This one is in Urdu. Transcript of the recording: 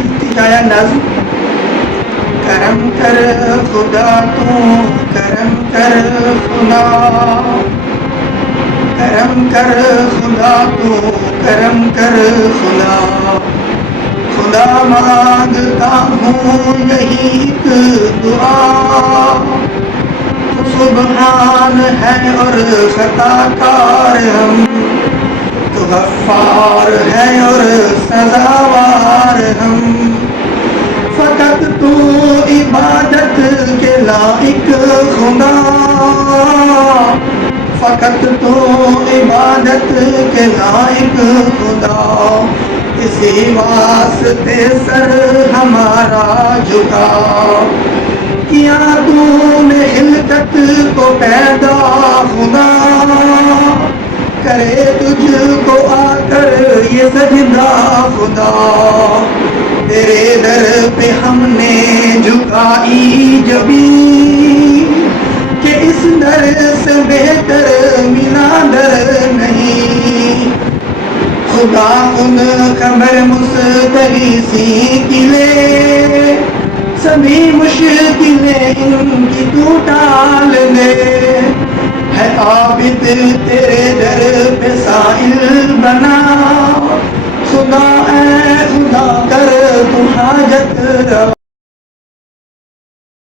التجایا نظم کرم کر خدا تو کرم کر خدا کرم کر خدا تو کرم کر خدا خدا مانگتا ہوں یہی ایک دعا تو سبحان ہے اور خطا کار ہم تو غفار ہے اور سزاوار ہم فقط تو عبادت کے لائق خدا فقط تو عبادت کے لائق خدا اسی واسطے سر ہمارا جھکا کیا تو نے خلقت کو پیدا خدا کرے تجھ کو آ کر یہ سجدہ خدا تیرے در پہ ہم نے جھکائی جبیں کہ اس در سے بہتر ملا در نہیں خدا ان خبر مستغیثی کی لے سبھی مشکلیں ان کی تو ٹال دے ہے عابد تیرے در پہ